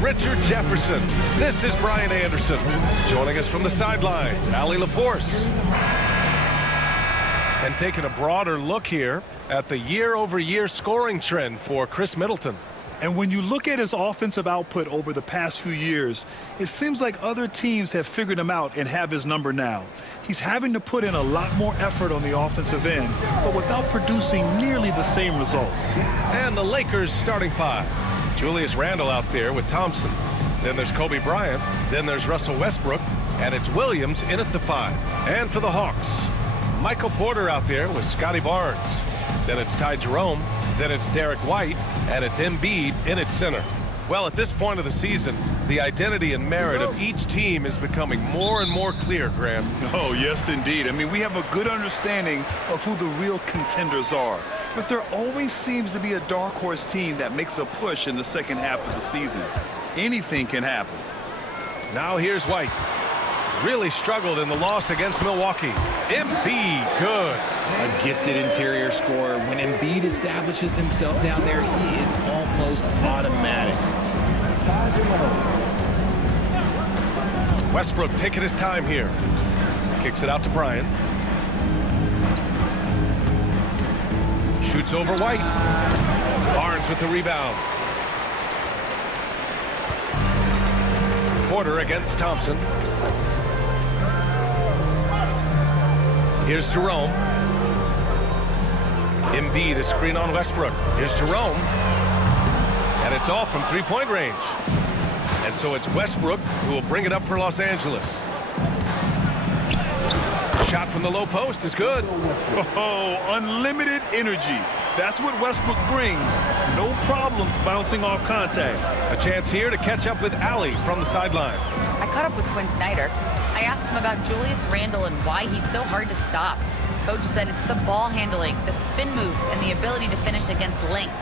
Richard Jefferson. This is Brian Anderson. Joining us from the sidelines, Allie LaForce. And taking a broader look here at the year-over-year scoring trend for Chris Middleton. And when you look at his offensive output over the past few years, it seems like other teams have figured him out and have his number now. He's having to put in a lot more effort on the offensive end, but without producing nearly the same results. And the Lakers starting five. Julius Randle out there with Thompson. Then there's Kobe Bryant. Then there's Russell Westbrook. And it's Williams in at the five. And for the Hawks, Michael Porter out there with Scotty Barnes. Then it's Ty Jerome. Then it's Derek White, and it's Embiid in at center. Well, at this point of the season, the identity and merit of each team is becoming more and more clear, Grant. Oh, yes, indeed. I mean, we have a good understanding of who the real contenders are. But there always seems to be a dark horse team that makes a push in the second half of the season. Anything can happen. Now here's White. Really struggled in the loss against Milwaukee. Embiid, good. A gifted interior scorer. When Embiid establishes himself down there, he is almost automatic. Westbrook taking his time here. Kicks it out to Bryant. Shoots over White. Barnes with the rebound. Porter against Thompson. Here's Jerome. Embiid, a screen on Westbrook. Here's Jerome. And it's off from three-point range. And so it's Westbrook who will bring it up for Los Angeles. Shot from the low post is good. Oh, unlimited energy. That's what Westbrook brings. No problems bouncing off contact. A chance here to catch up with Allie from the sideline. I caught up with Quinn Snyder. I asked him about Julius Randle and why he's so hard to stop. Coach said it's the ball handling, the spin moves, and the ability to finish against length.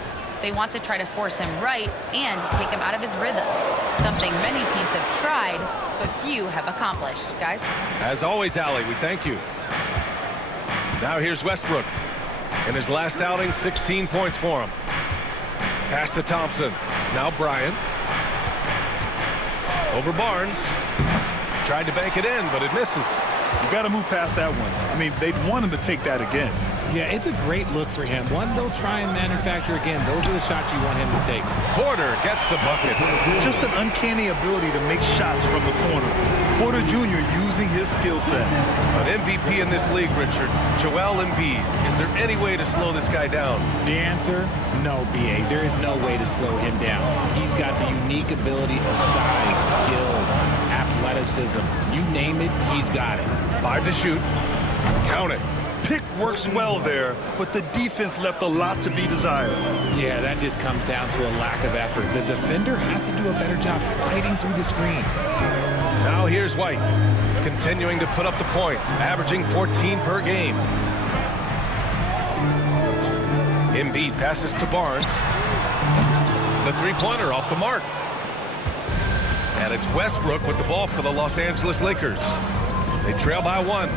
They want to try to force him right and take him out of his rhythm. Something many teams have tried, but few have accomplished. Guys? As always, Allie, we thank you. Now here's Westbrook. In his last outing, 16 points for him. Pass to Thompson. Now Bryant. Over Barnes. Tried to bank it in, but it misses. You got to move past that one. I mean, they'd want him to take that again. Yeah, it's a great look for him. One they'll try and manufacture again. Those are the shots you want him to take. Porter gets the bucket. Just an uncanny ability to make shots from the corner. Porter Jr. using his skill set. An MVP in this league, Richard. Joel Embiid. Is there any way to slow this guy down? The answer, no, B.A. There is no way to slow him down. He's got the unique ability of size, skill, athleticism. You name it, he's got it. 5 to shoot. Count it. Pick works well there, but the defense left a lot to be desired. Yeah, that just comes down to a lack of effort. The defender has to do a better job fighting through the screen. Now here's White, continuing to put up the points, averaging 14 per game. Embiid passes to Barnes. The three-pointer off the mark. And it's Westbrook with the ball for the Los Angeles Lakers. They trail by 1.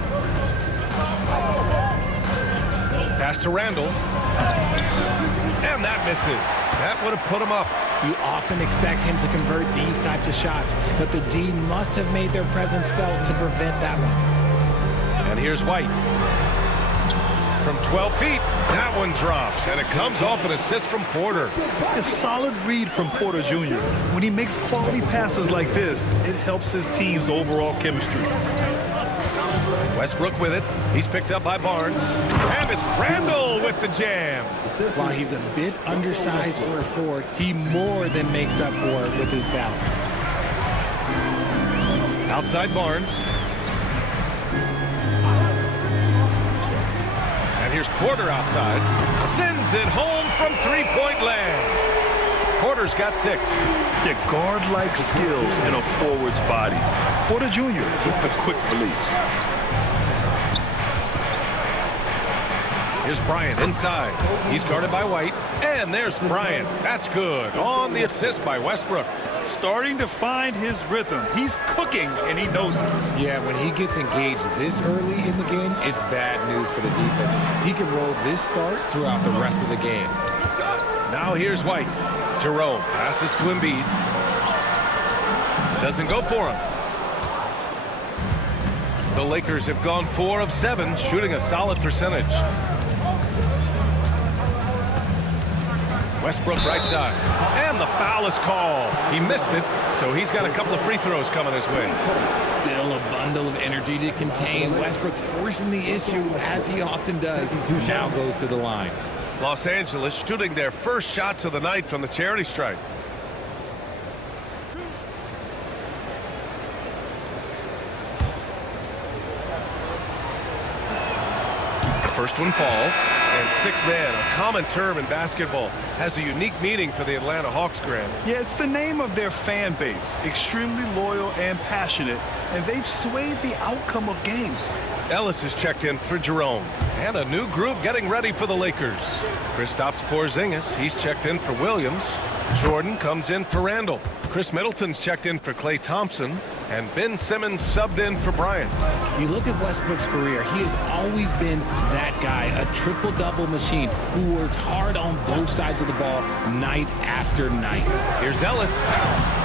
Pass to Randle. And that misses. That would have put him up. You often expect him to convert these types of shots, but the D must have made their presence felt to prevent that one. And here's White. From 12 feet, that one drops, and it comes off an assist from Porter. A solid read from Porter Jr. When he makes quality passes like this, it helps his team's overall chemistry. Westbrook with it. He's picked up by Barnes. And it's Randle with the jam. While he's a bit undersized for a 4, he more than makes up for it with his balance. Outside Barnes. And here's Porter outside. Sends it home from three-point land. Porter's got 6. Yeah, guard-like skills in a forward's body. Porter Jr. with the quick release. Here's Bryant inside. He's guarded by White. And there's Bryant. That's good. On the assist by Westbrook. Starting to find his rhythm. He's cooking, and he knows it. Yeah, when he gets engaged this early in the game, it's bad news for the defense. He can roll this start throughout the rest of the game. Now here's White. Jerome passes to Embiid. Doesn't go for him. The Lakers have gone 4 of 7, shooting a solid percentage. Westbrook right side. And the foul is called. He missed it, so he's got a couple of free throws coming his way. Still a bundle of energy to contain. Westbrook forcing the issue, as he often does. Now goes to the line. Los Angeles shooting their first shots of the night from the charity stripe. First one falls, and six-man, a common term in basketball, has a unique meaning for the Atlanta Hawks, Grant. Yeah, it's the name of their fan base, extremely loyal and passionate, and they've swayed the outcome of games. Ellis is checked in for Jerome, and a new group getting ready for the Lakers. Kristaps Porzingis, he's checked in for Williams. Jordan comes in for Randall. Chris Middleton's checked in for Klay Thompson, and Ben Simmons subbed in for Bryant. You look at Westbrook's career, he has always been that guy, a triple-double machine who works hard on both sides of the ball night after night. Here's Ellis.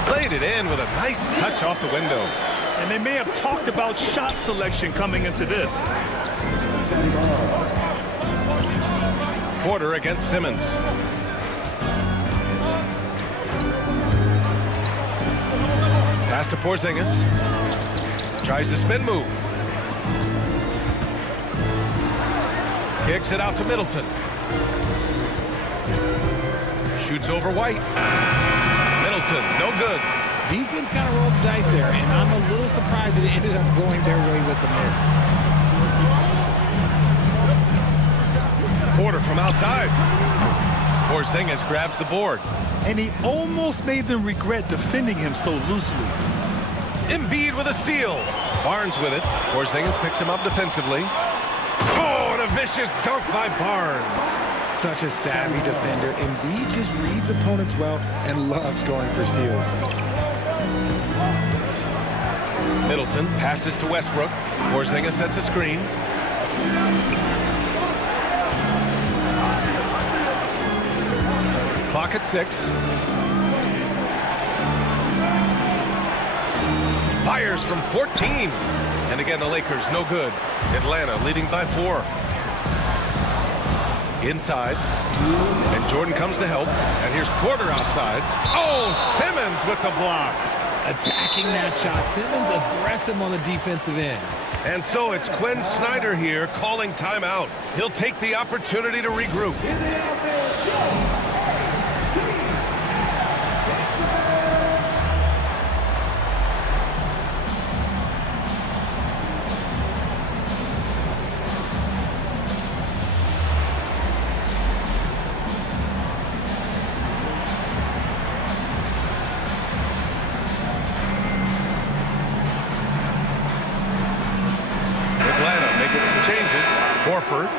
Played it in with a nice touch off the window. And they may have talked about shot selection coming into this. Porter against Simmons. Pass to Porzingis. Tries the spin move. Kicks it out to Middleton. Shoots over White. Middleton, no good. Defense kind of rolled the dice there, and I'm a little surprised that it ended up going their way with the miss. Porter from outside. Porzingis grabs the board. And he almost made them regret defending him so loosely. Embiid with a steal. Barnes with it. Porzingis picks him up defensively. Oh, and a vicious dunk by Barnes. Such a savvy defender. Embiid just reads opponents well and loves going for steals. Middleton passes to Westbrook. Porzingis sets a screen. Clock at 6. Fires from 14. And again, the Lakers no good. Atlanta leading by 4. Inside. And Jordan comes to help. And here's Porter outside. Oh, Simmons with the block. Attacking that shot. Simmons aggressive on the defensive end. And so it's Quinn Snyder here calling timeout. He'll take the opportunity to regroup.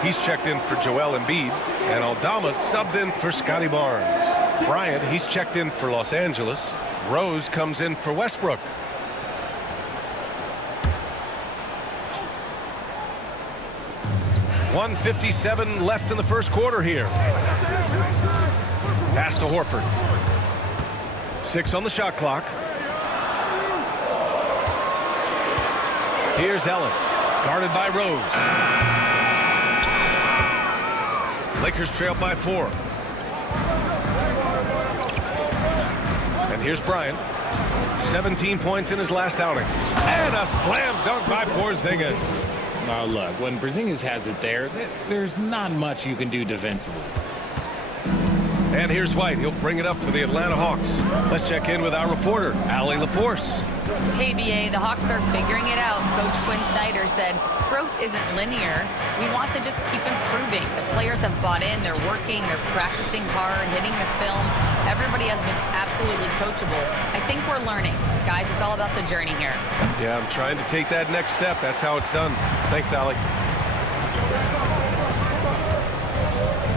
He's checked in for Joel Embiid, and Aldama subbed in for Scotty Barnes. Bryant, he's checked in for Los Angeles. Rose comes in for Westbrook. .157 left in the first quarter here. Pass to Horford. 6 on the shot clock. Here's Ellis, guarded by Rose. Lakers trail by 4. And here's Bryant. 17 points in his last outing. And a slam dunk by Porzingis. Now look, when Porzingis has it there, there's not much you can do defensively. And here's White. He'll bring it up for the Atlanta Hawks. Let's check in with our reporter, Allie LaForce. Hey, BA, the Hawks are figuring it out. Coach Quinn Snyder said, growth isn't linear. We want to just keep improving. The players have bought in. They're working. They're practicing hard, hitting the film. Everybody has been absolutely coachable. I think we're learning. Guys, it's all about the journey here. Yeah, I'm trying to take that next step. That's how it's done. Thanks, Allie.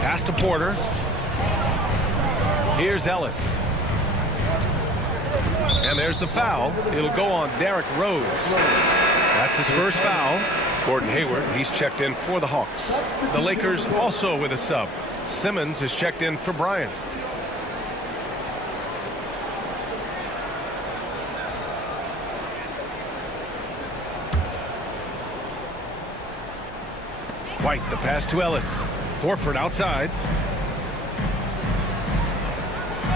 Pass to Porter. Here's Ellis. And there's the foul. It'll go on Derrick Rose. That's his first foul. Gordon Hayward, he's checked in for the Hawks. The Lakers also with a sub. Simmons is checked in for Bryant. White, the pass to Ellis. Horford outside.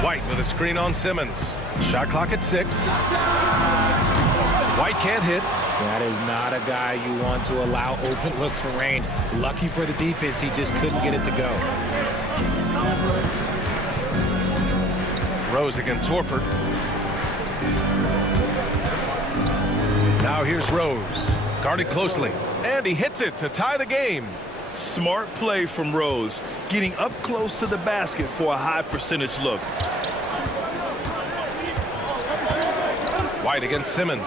White with a screen on Simmons. Shot clock at 6. White can't hit. That is not a guy you want to allow open looks for range. Lucky for the defense, he just couldn't get it to go. Rose against Horford. Now here's Rose. Guarded closely. And he hits it to tie the game. Smart play from Rose, getting up close to the basket for a high percentage look. White against Simmons.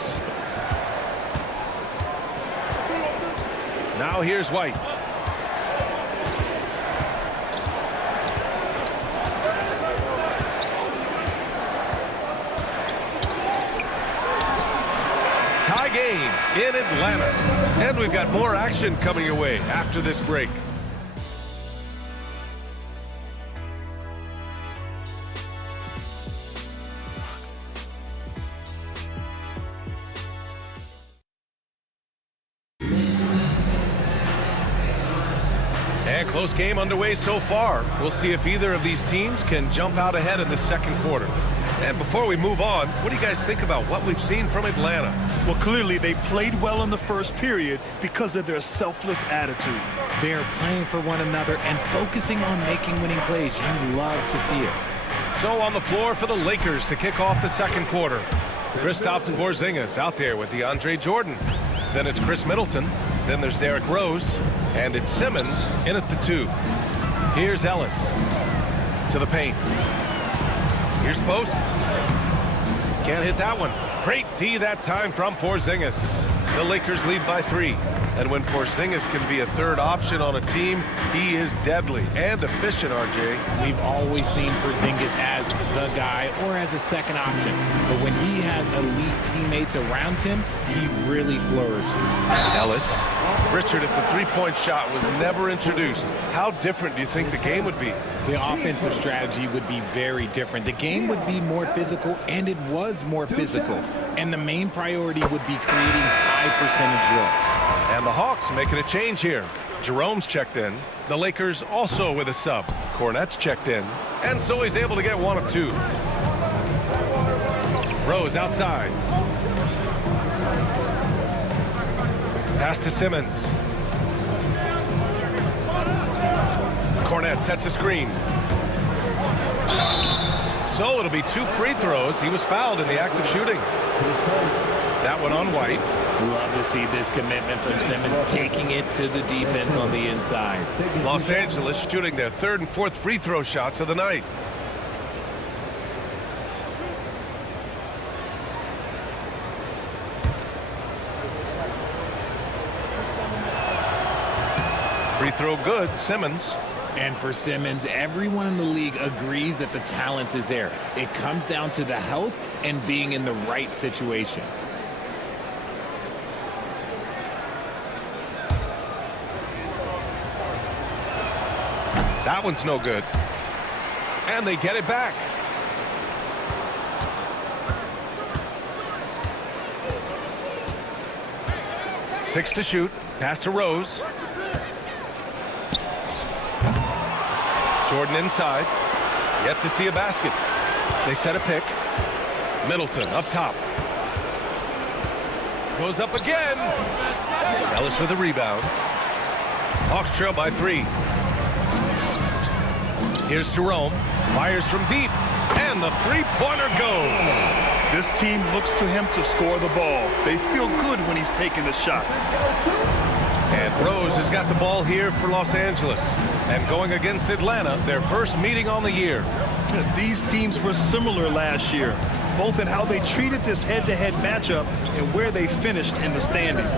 Now here's White. Tie game in Atlanta. And we've got more action coming your way after this break. And close game underway so far. We'll see if either of these teams can jump out ahead in the second quarter. And before we move on, what do you guys think about what we've seen from Atlanta? Well, clearly they played well in the first period because of their selfless attitude. They're playing for one another and focusing on making winning plays. You love to see it. So on the floor for the Lakers to kick off the second quarter. Kristaps Porzingis out there with DeAndre Jordan. Then it's Chris Middleton. Then there's Derrick Rose. And it's Simmons in at the 2. Here's Ellis to the paint. Here's Post. Can't hit that one. Great D that time from Porzingis. The Lakers lead by 3. And when Porzingis can be a third option on a team, he is deadly and efficient, RJ. We've always seen Porzingis as the guy or as a second option. But when he has elite teammates around him, he really flourishes. Ellis. Richard, if the three-point shot was never introduced, how different do you think the game would be? The offensive strategy would be very different. The game would be more physical, and it was more physical. And the main priority would be creating high percentage looks. And the Hawks making a change here. Jerome's checked in. The Lakers also with a sub. Cornette's checked in. And so he's able to get 1 of 2. Rose outside. Pass to Simmons. Cornette sets a screen. So it'll be 2 free throws. He was fouled in the act of shooting. That one on White. Love to see this commitment from Simmons, taking it to the defense on the inside. Los Angeles shooting their 3rd and 4th free throw shots of the night. Free throw good, Simmons. And for Simmons, everyone in the league agrees that the talent is there. It comes down to the health and being in the right situation. That one's no good. And they get it back. Six to shoot. Pass to Rose. Jordan inside. Yet to see a basket. They set a pick. Middleton up top. Goes up again. Ellis with a rebound. Hawks trail by 3. Here's Jerome. Fires from deep. And the three-pointer goes. This team looks to him to score the ball. They feel good when he's taking the shots. And Rose has got the ball here for Los Angeles. And going against Atlanta, their first meeting on the year. These teams were similar last year, both in how they treated this head-to-head matchup and where they finished in the standings.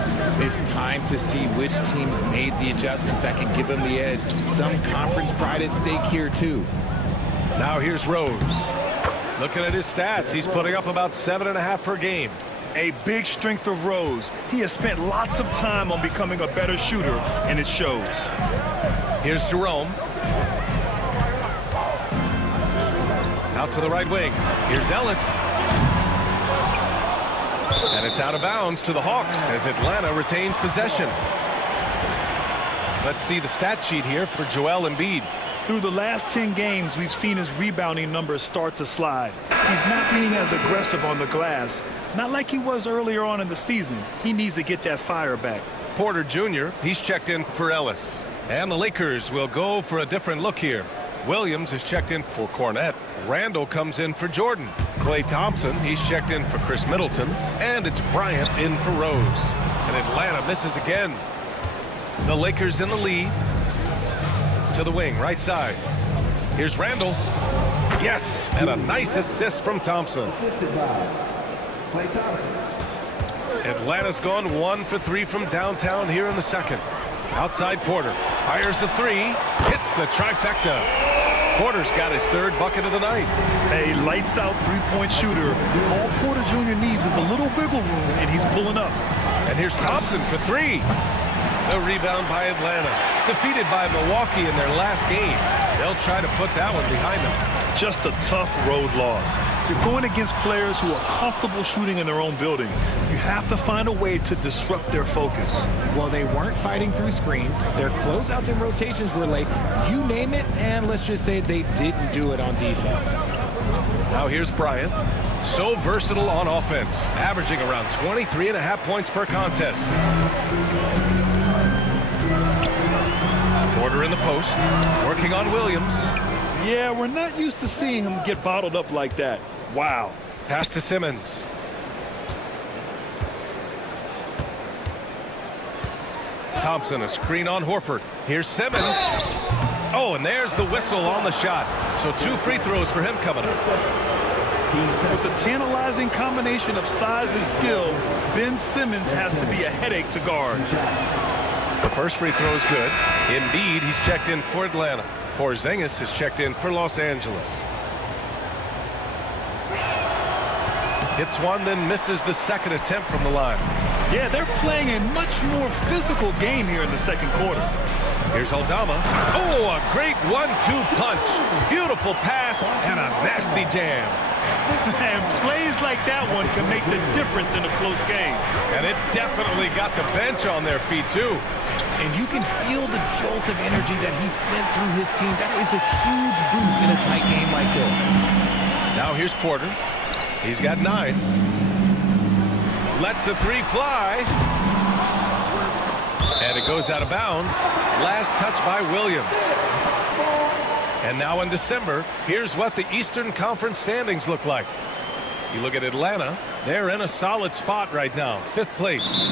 It's time to see which teams made the adjustments that can give them the edge. Some conference pride at stake here, too. Now here's Rose. Looking at his stats, he's putting up about 7.5 per game. A big strength of Rose. He has spent lots of time on becoming a better shooter, and it shows. Here's Jerome. Out to the right wing. Here's Ellis. And it's out of bounds to the Hawks as Atlanta retains possession. Let's see the stat sheet here for Joel Embiid. Through the last 10 games, we've seen his rebounding numbers start to slide. He's not being as aggressive on the glass, not like he was earlier on in the season. He needs to get that fire back. Porter Jr., he's checked in for Ellis. And the Lakers will go for a different look here. Williams is checked in for Cornette. Randall comes in for Jordan. Klay Thompson, he's checked in for Chris Middleton. And it's Bryant in for Rose. And Atlanta misses again. The Lakers in the lead. To the wing, right side. Here's Randall. Yes, and a nice assist from Thompson. Assisted by Klay Thompson. Atlanta's gone 1 for 3 from downtown here in the second. Outside Porter. Fires the three. Hits the trifecta. Porter's got his 3rd bucket of the night. A lights-out three-point shooter. All Porter Jr. needs is a little wiggle room, and he's pulling up. And here's Thompson for 3. The rebound by Atlanta. Defeated by Milwaukee in their last game. They'll try to put that one behind them. Just a tough road loss. You're going against players who are comfortable shooting in their own building. You have to find a way to disrupt their focus. Well, they weren't fighting through screens. Their closeouts and rotations were late. You name it, and let's just say they didn't do it on defense. Now here's Bryant. So versatile on offense. Averaging around 23.5 points per contest. Porter in the post. Working on Williams. Yeah, we're not used to seeing him get bottled up like that. Wow. Pass to Simmons. Thompson, a screen on Horford. Here's Simmons. Oh, and there's the whistle on the shot. So 2 free throws for him coming up. With the tantalizing combination of size and skill, Ben Simmons has to be a headache to guard. The first free throw is good. Embiid, he's checked in for Atlanta. Porzingis is checked in for Los Angeles. Hits one, then misses the second attempt from the line. Yeah, they're playing a much more physical game here in the second quarter. Here's Aldama. Oh, a great 1-2 punch. Beautiful pass and a nasty jam. And plays like that one can make the difference in a close game. And it definitely got the bench on their feet, too. And you can feel the jolt of energy that he sent through his team. That is a huge boost in a tight game like this. Now here's Porter. He's got 9. Lets the 3 fly. And it goes out of bounds. Last touch by Williams. And now in December, here's what the Eastern Conference standings look like. You look at Atlanta, they're in a solid spot right now, 5th place.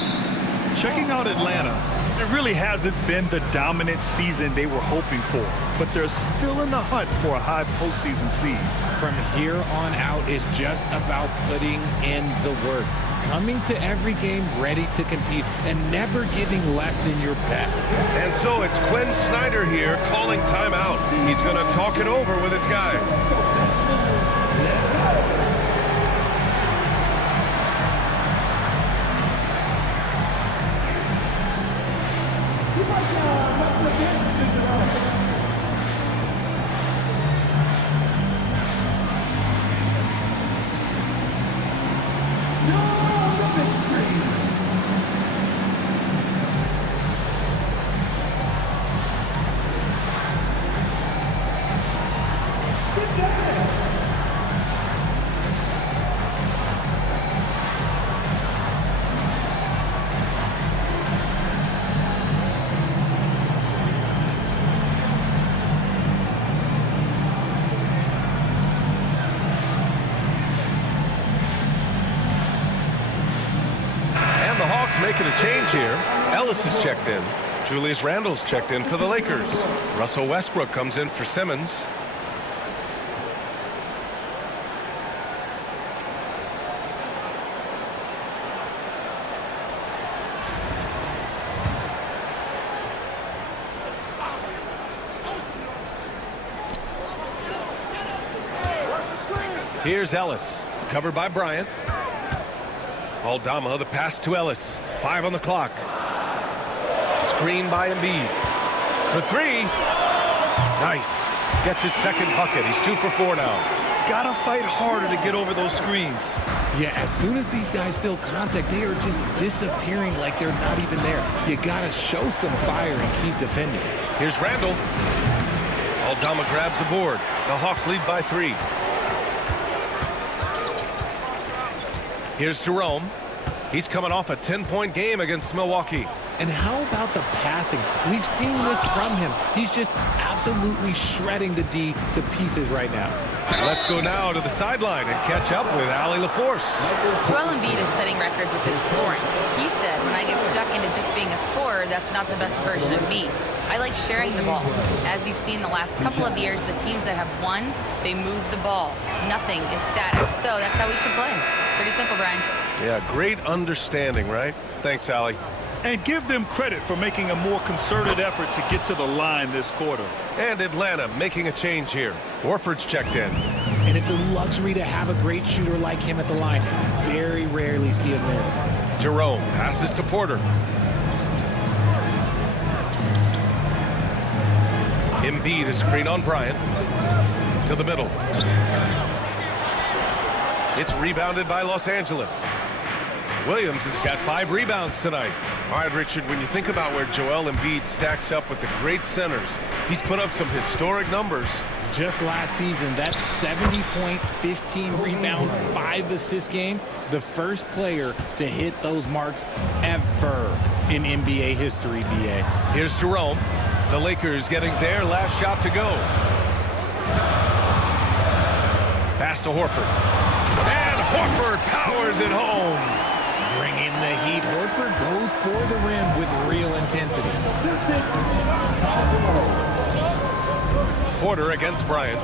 Checking out Atlanta, it really hasn't been the dominant season they were hoping for, but they're still in the hunt for a high postseason seed. From here on out is just about putting in the work. Coming to every game ready to compete and never giving less than your best. And so it's Quinn Snyder here calling timeout. He's going to talk it over with his guys. Making a change here. Ellis is checked in. Julius Randle's checked in for the Lakers. Russell Westbrook comes in for Simmons. Here's Ellis, covered by Bryant. Aldama, the pass to Ellis. 5 on the clock. Screen by Embiid. For 3. Nice. Gets his second bucket. He's 2 for 4 now. got to fight harder to get over those screens. Yeah, as soon as these guys feel contact, they are just disappearing like they're not even there. You got to show some fire and keep defending. Here's Randall. Aldama grabs the board. The Hawks lead by 3. Here's Jerome. He's coming off a 10-point game against Milwaukee. And how about the passing? We've seen this from him. He's just absolutely shredding the D to pieces right now. Let's go now to the sideline and catch up with Allie LaForce. Joel Embiid is setting records with his scoring. He said, when I get stuck into just being a scorer, that's not the best version of me. I like sharing the ball. As you've seen the last couple of years, the teams that have won, they move the ball. Nothing is static. So that's how we should play. Pretty simple, Brian. Yeah, great understanding, right? Thanks, Allie. And give them credit for making a more concerted effort to get to the line this quarter. And Atlanta making a change here. Horford's checked in. And it's a luxury to have a great shooter like him at the line. Very rarely see him miss. Jerome passes to Porter. Embiid is screen on Bryant. To the middle. It's rebounded by Los Angeles. Williams has got 5 rebounds tonight. All right, Richard, when you think about where Joel Embiid stacks up with the great centers, he's put up some historic numbers. Just last season, that 70-point, 15-rebound, 5-assist game, the first player to hit those marks ever in NBA history, BA. Here's Jerome. The Lakers getting their last shot to go. Pass to Horford. And Horford powers it home. Bring in the heat. Horford goes for the rim with real intensity. Porter against Bryant.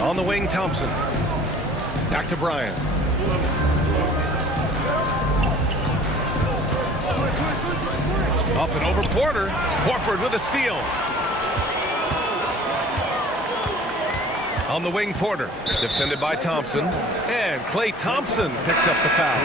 On the wing, Thompson. Back to Bryant. Up and over Porter. Horford with a steal. On the wing, Porter. Defended by Thompson. And Klay Thompson picks up the foul.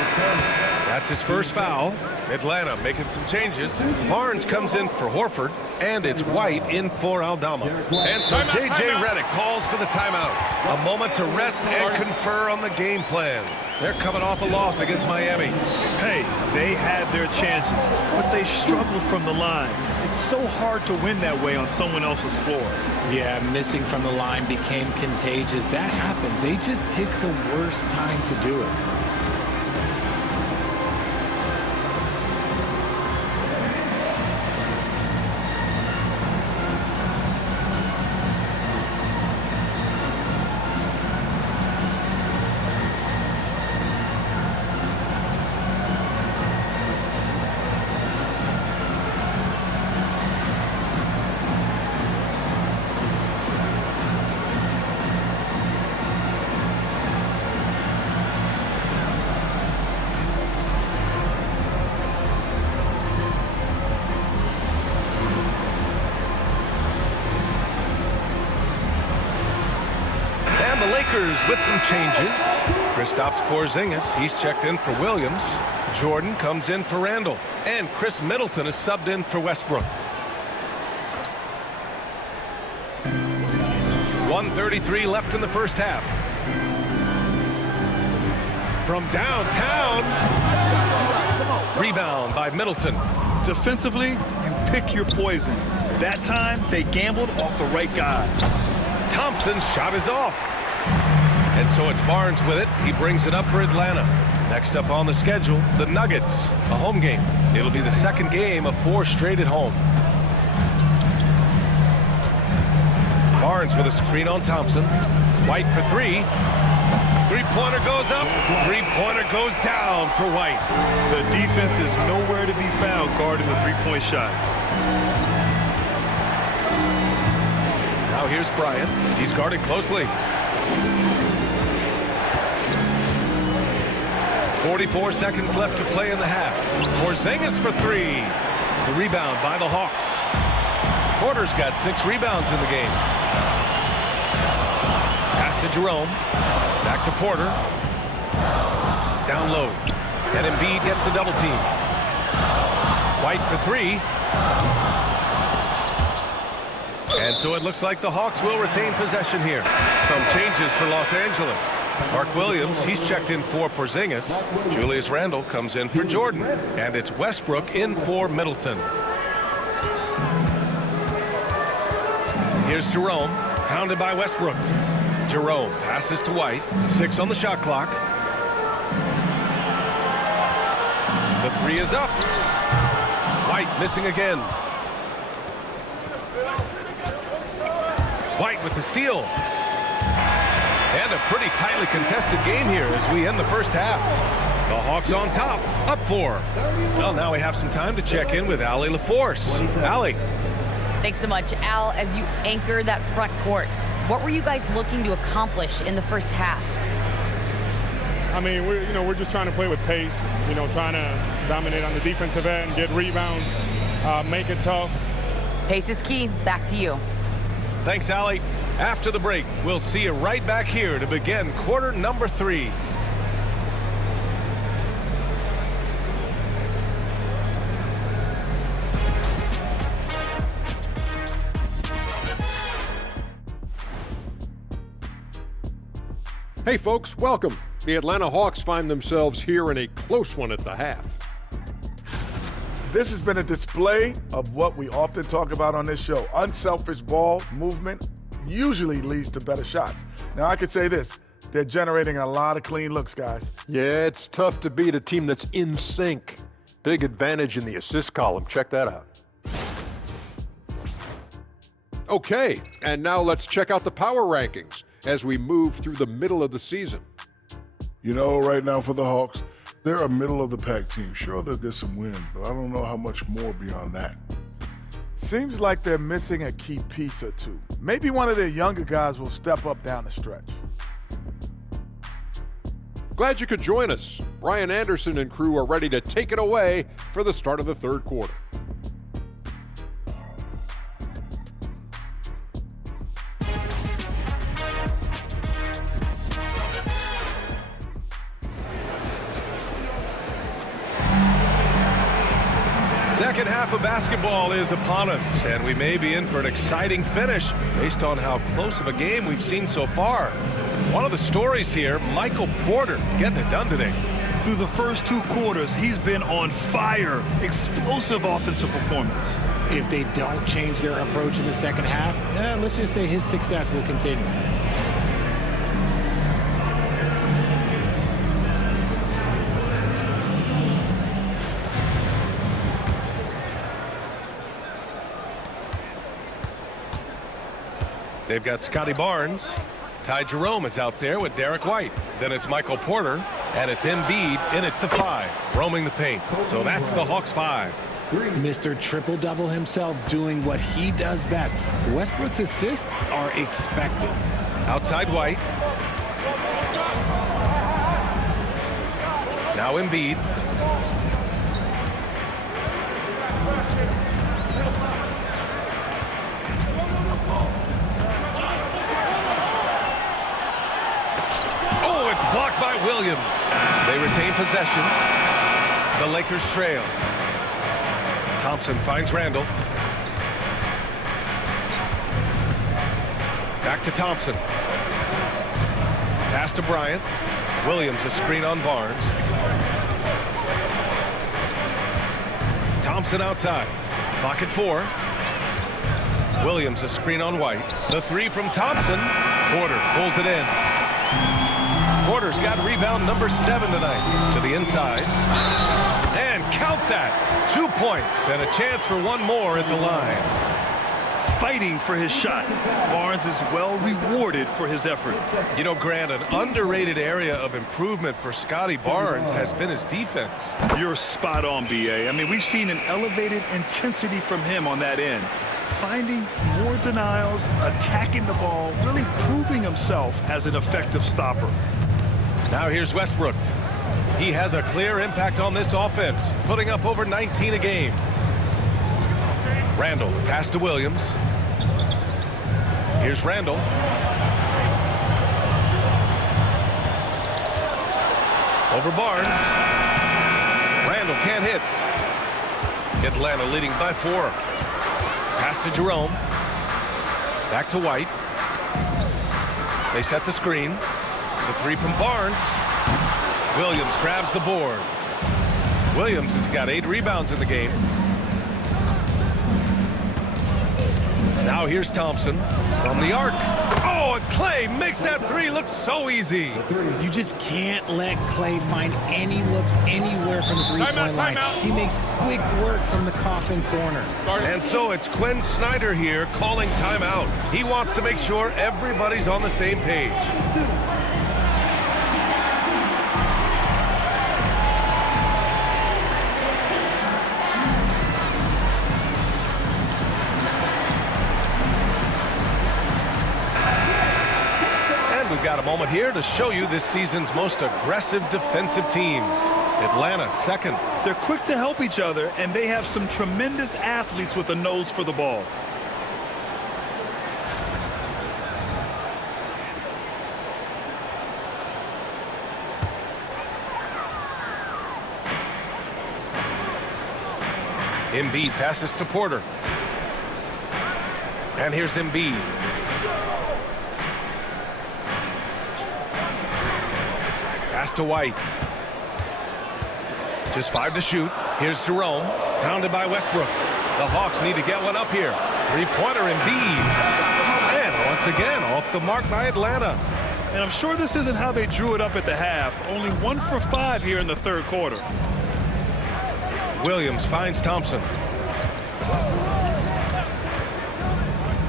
That's his first foul. Atlanta making some changes. Barnes comes in for Horford. And it's White in for Aldama. And so J.J. Redick calls for the timeout. A moment to rest and confer on the game plan. They're coming off a loss against Miami. Hey, they had their chances, but they struggled from the line. It's so hard to win that way on someone else's floor. Yeah, missing from the line became contagious. That happens. They just picked the worst time to do it. The Lakers with some changes. Kristaps Porzingis, he's checked in for Williams. Jordan comes in for Randall. And Chris Middleton is subbed in for Westbrook. 1:33 left in the first half. From downtown. Rebound by Middleton. Defensively, you pick your poison. That time, they gambled off the right guy. Thompson's shot is off. And so it's Barnes with it. He brings it up for Atlanta. Next up on the schedule, the Nuggets, a home game. It'll be the second game of 4 straight at home. Barnes with a screen on Thompson. White for 3. Three-pointer goes up. Three-pointer goes down for White. The defense is nowhere to be found guarding the three-point shot. Now here's Bryant. He's guarded closely. 44 seconds left to play in the half. Porzingis for 3. The rebound by the Hawks. Porter's got 6 rebounds in the game. Pass to Jerome. Back to Porter. Down low. And Embiid gets the double team. White for 3. And so it looks like the Hawks will retain possession here. Some changes for Los Angeles. Mark Williams, he's checked in for Porzingis. Julius Randle comes in for Jordan. And it's Westbrook in for Middleton. Here's Jerome, pounded by Westbrook. Jerome passes to White. 6 on the shot clock. The 3 is up. White missing again. White with the steal. And a pretty tightly contested game here as we end the first half. The Hawks on top, up 4. Well, now we have some time to check in with Allie LaForce. Allie. Thanks so much, Al. As you anchor that front court, what were you guys looking to accomplish in the first half? I mean, we're just trying to play with pace, trying to dominate on the defensive end, get rebounds, make it tough. Pace is key. Back to you. Thanks, Allie. After the break, we'll see you right back here to begin quarter number 3. Hey folks, welcome. The Atlanta Hawks find themselves here in a close one at the half. This has been a display of what we often talk about on this show. Unselfish ball movement usually leads to better shots. Now, I could say this. They're generating a lot of clean looks, guys. Yeah, it's tough to beat a team that's in sync. Big advantage in the assist column. Check that out. Okay, and now let's check out the power rankings as we move through the middle of the season. Right now for the Hawks, they're a middle-of-the-pack team. Sure, they'll get some wins, but I don't know how much more beyond that. Seems like they're missing a key piece or two. Maybe one of their younger guys will step up down the stretch. Glad you could join us. Brian Anderson and crew are ready to take it away for the start of the third quarter. Second half of basketball is upon us, and we may be in for an exciting finish based on how close of a game we've seen so far. One of the stories here, Michael Porter getting it done today. Through the first 2 quarters, he's been on fire. Explosive offensive performance. If they don't change their approach in the second half, let's just say his success will continue. They've got Scotty Barnes. Ty Jerome is out there with Derek White. Then it's Michael Porter, and it's Embiid in at the 5, roaming the paint. So that's the Hawks 5. Mr. Triple-Double himself doing what he does best. Westbrook's assists are expected. Outside White. Now Embiid. Blocked by Williams. They retain possession. The Lakers trail. Thompson finds Randle. Back to Thompson. Pass to Bryant. Williams a screen on Barnes. Thompson outside. Clock at 4. Williams a screen on White. The 3 from Thompson. Porter pulls it in. Porter's got rebound number 7 tonight. To the inside. And count that. 2 points and a chance for one more at the line. Fighting for his shot. Barnes is well rewarded for his effort. Grant, an underrated area of improvement for Scotty Barnes has been his defense. You're spot on, B.A. I mean, we've seen an elevated intensity from him on that end. Finding more denials, attacking the ball, really proving himself as an effective stopper. Now here's Westbrook. He has a clear impact on this offense, putting up over 19 a game. Randle, pass to Williams. Here's Randle. Over Barnes. Randle can't hit. Atlanta leading by 4. Pass to Jerome. Back to White. They set the screen. The three from Barnes. Williams grabs the board. Williams has got 8 rebounds in the game. Now here's Thompson from the arc. Oh, and Clay makes that three look so easy. You just can't let Clay find any looks anywhere from the three-point line. He makes quick work from the coffin corner. And so it's Quinn Snyder here calling timeout. He wants to make sure everybody's on the same page. We've got a moment here to show you this season's most aggressive defensive teams. Atlanta, second. They're quick to help each other, and they have some tremendous athletes with a nose for the ball. Embiid passes to Porter. And here's Embiid. Pass to White. Just 5 to shoot. Here's Jerome. Pounded by Westbrook. The Hawks need to get one up here. Three-pointer Embiid. And once again, off the mark by Atlanta. And I'm sure this isn't how they drew it up at the half. Only 1 for 5 here in the third quarter. Williams finds Thompson.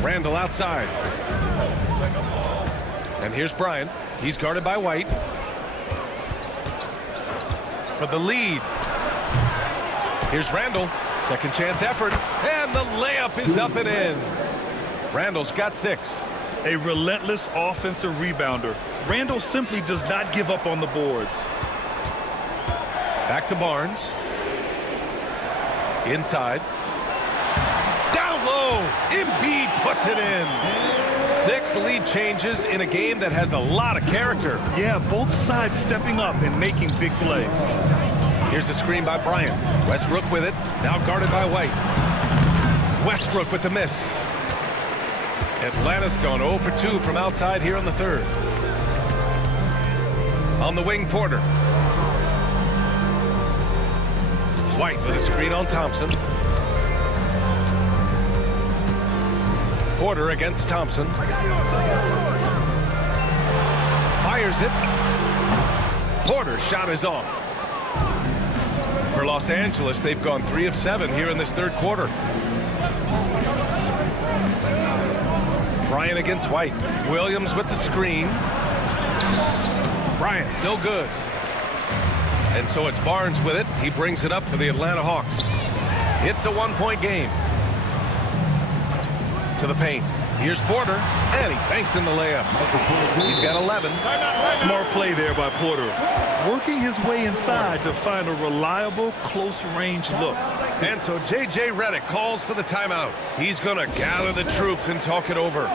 Randall outside. And here's Bryant. He's guarded by White. For the lead. Here's Randall. Second chance effort. And the layup is up and in. Randall's got 6. A relentless offensive rebounder. Randall simply does not give up on the boards. Back to Barnes. Inside. Down low. Embiid puts it in. 6 lead changes in a game that has a lot of character. Yeah, both sides stepping up and making big plays. Here's the screen by Bryant. Westbrook with it. Now guarded by White. Westbrook with the miss. Atlanta's gone 0 for 2 from outside here in the third. On the wing, Porter. White with a screen on Thompson. Porter against Thompson. Fires it. Porter's shot is off. For Los Angeles, they've gone 3 of 7 here in this third quarter. Bryant against White. Williams with the screen. Bryant, no good. And so it's Barnes with it. He brings it up for the Atlanta Hawks. It's a 1-point game. To the paint. Here's Porter, and he banks in the layup. He's got 11. Smart play there by Porter. Working his way inside to find a reliable, close-range look. And so J.J. Redick calls for the timeout. He's going to gather the troops and talk it over.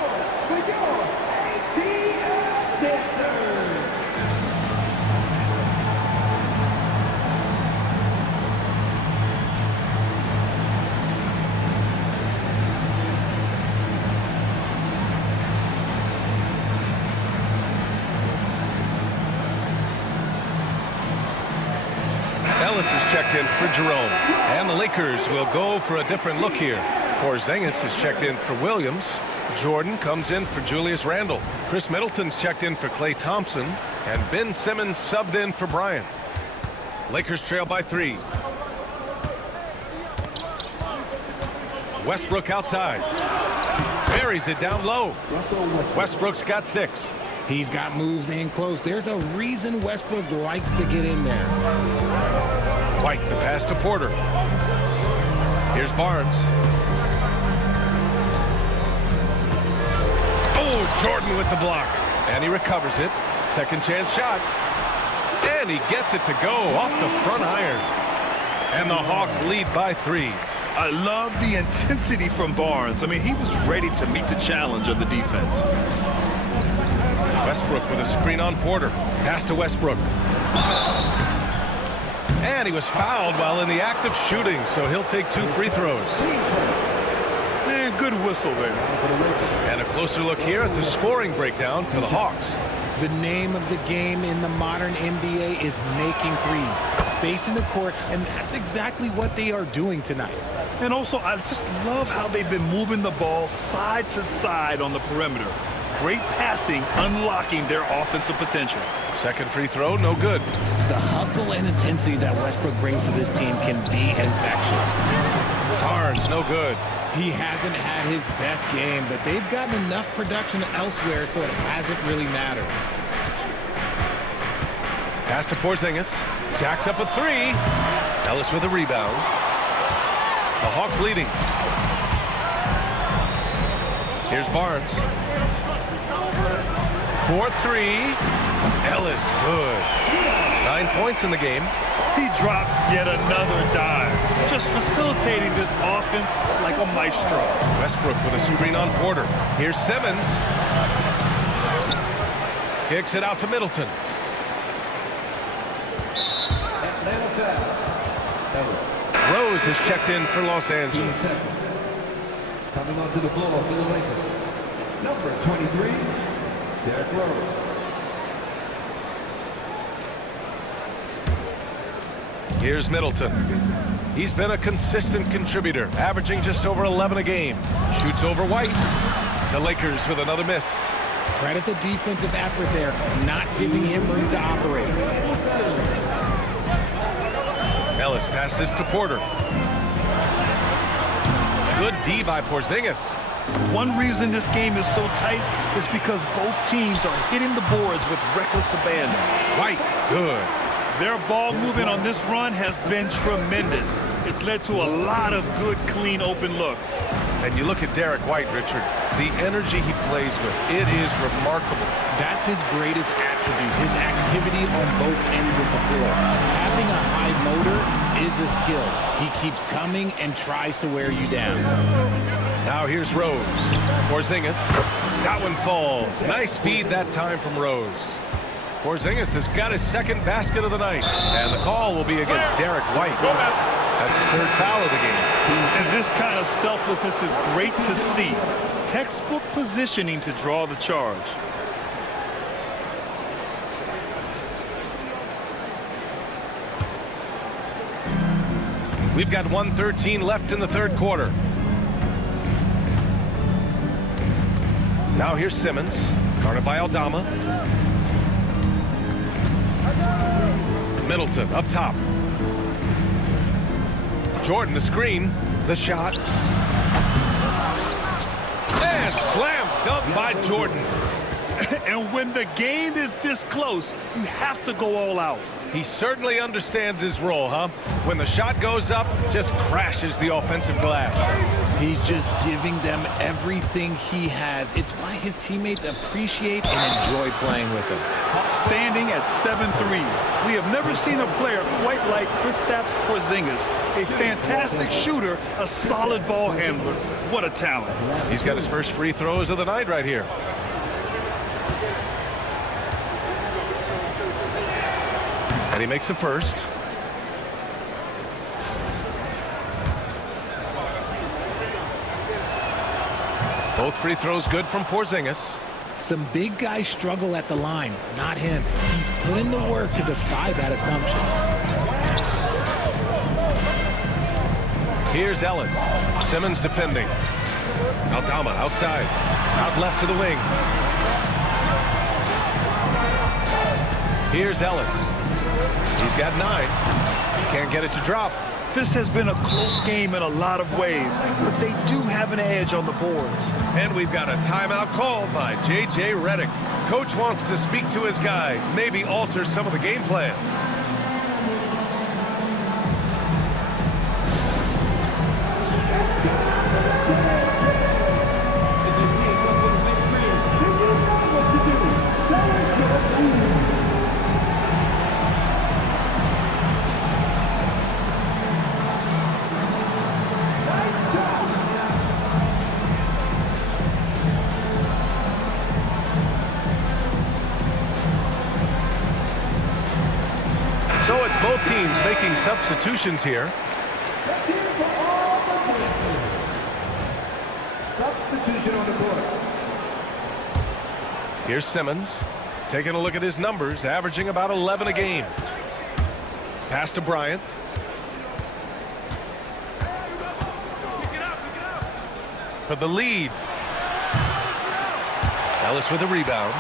Ellis is checked in for Jerome. And the Lakers will go for a different look here. Porzingis is checked in for Williams. Jordan comes in for Julius Randle. Chris Middleton's checked in for Klay Thompson. And Ben Simmons subbed in for Bryant. Lakers trail by 3. Westbrook outside. Buries it down low. Westbrook's got 6. He's got moves in close. There's a reason Westbrook likes to get in there. White, the pass to Porter. Here's Barnes. Oh, Jordan with the block. And he recovers it. Second chance shot. And he gets it to go off the front iron. And the Hawks lead by 3. I love the intensity from Barnes. I mean, he was ready to meet the challenge of the defense. Westbrook with a screen on Porter. Pass to Westbrook. And he was fouled while in the act of shooting, so he'll take 2 free throws. Man, good Good whistle there. And a closer look here at the scoring breakdown for the Hawks. The name of the game in the modern NBA is making threes, spacing the court, and that's exactly what they are doing tonight. And also, I just love how they've been moving the ball side to side on the perimeter. Great passing, unlocking their offensive potential. Second free throw, no good. The hustle and intensity that Westbrook brings to this team can be infectious. Barnes, no good. He hasn't had his best game, but they've gotten enough production elsewhere, so it hasn't really mattered. Pass to Porzingis. Jacks up a three. Ellis with a rebound. The Hawks leading. Here's Barnes. 4-3. Ellis, good. 9 points in the game. He drops yet another dime, just facilitating this offense like a maestro. Westbrook with a screen on Porter. Here's Simmons. Kicks it out to Middleton. Rose is checked in for Los Angeles. Coming onto the floor for the Lakers. Number 23, Derrick Rose. Here's Middleton. He's been a consistent contributor, averaging just over 11 a game. Shoots over White. The Lakers with another miss. Credit the defensive effort there, not giving him room to operate. Ellis passes to Porter. Good D by Porzingis. One reason this game is so tight is because both teams are hitting the boards with reckless abandon. White, good. Their ball movement on this run has been tremendous. It's led to a lot of good, clean, open looks. And you look at Derrick White, Richard, the energy he plays with, it is remarkable. That's his greatest attribute, his activity on both ends of the floor. Having a high motor is a skill. He keeps coming and tries to wear you down. Now here's Rose. Porzingis. That one falls. Nice feed that time from Rose. Porzingis has got his second basket of the night. And the call will be against Derrick White. That's his third foul of the game. And this kind of selflessness is great to see. Textbook positioning to draw the charge. We've got 1:13 left in the third quarter. Now here's Simmons. Guarded by Aldama. Middleton up top. Jordan the screen. The shot. And slam dunk by Jordan. And when the game is this close, you have to go all out. He certainly understands his role, huh? When the shot goes up, just crashes the offensive glass. He's just giving them everything he has. It's why his teammates appreciate and enjoy playing with him. Standing at 7'3", we have never seen a player quite like Kristaps Porzingis. A fantastic shooter, a solid ball handler. What a talent. He's got his first free throws of the night right here. And he makes the first. Both free throws good from Porzingis. Some big guys struggle at the line, not him. He's put in the work to defy that assumption. Here's Ellis. Simmons defending. Aldama outside. Out left to the wing. Here's Ellis. He's got 9. Can't get it to drop. This has been a close game in a lot of ways, but they do have an edge on the boards. And we've got a timeout called by J.J. Redick. Coach wants to speak to his guys, maybe alter some of the game plan. So it's both teams making substitutions here. Substitution on the court. Here's Simmons. Taking a look at his numbers, averaging about 11 a game. Pass to Bryant. For the lead. Ellis with a rebound.